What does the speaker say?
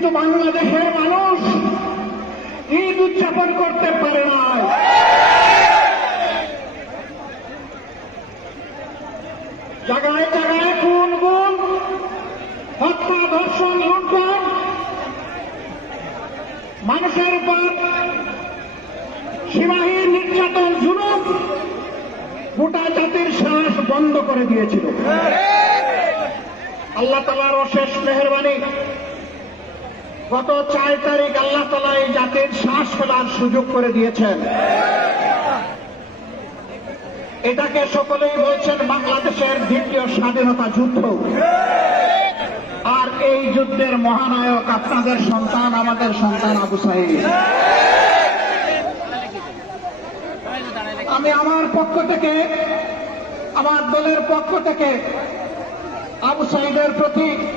কিন্তু বাংলাদেশের মানুষ ঈদ উদযাপন করতে পারে নাই। জায়গায় জায়গায় খুন গুম, হত্যা, ধর্ষণ, লুণ্ঠন, মানুষের উপর সীমাহীন নির্যাতন, জুলুম গোটা জাতির শ্বাস বন্ধ করে দিয়েছিল। আল্লাহ তাআলার অশেষ মেহেরবানি, গত 4 তারিখ আল্লাহ তাআলা এই জাতির শ্বাস ফেলার সুযোগ করে দিয়েছেন। এটাকে সকলেই বলছেন বাংলাদেশের দ্বিতীয় স্বাধীনতা যুদ্ধ। আর এই যুদ্ধের মহানায়ক আপনাদের সন্তান, আমাদের সন্তান আবু সাঈদ। আমি আমার পক্ষ থেকে, আমার দলের পক্ষ থেকে আবু সাঈদের প্রতি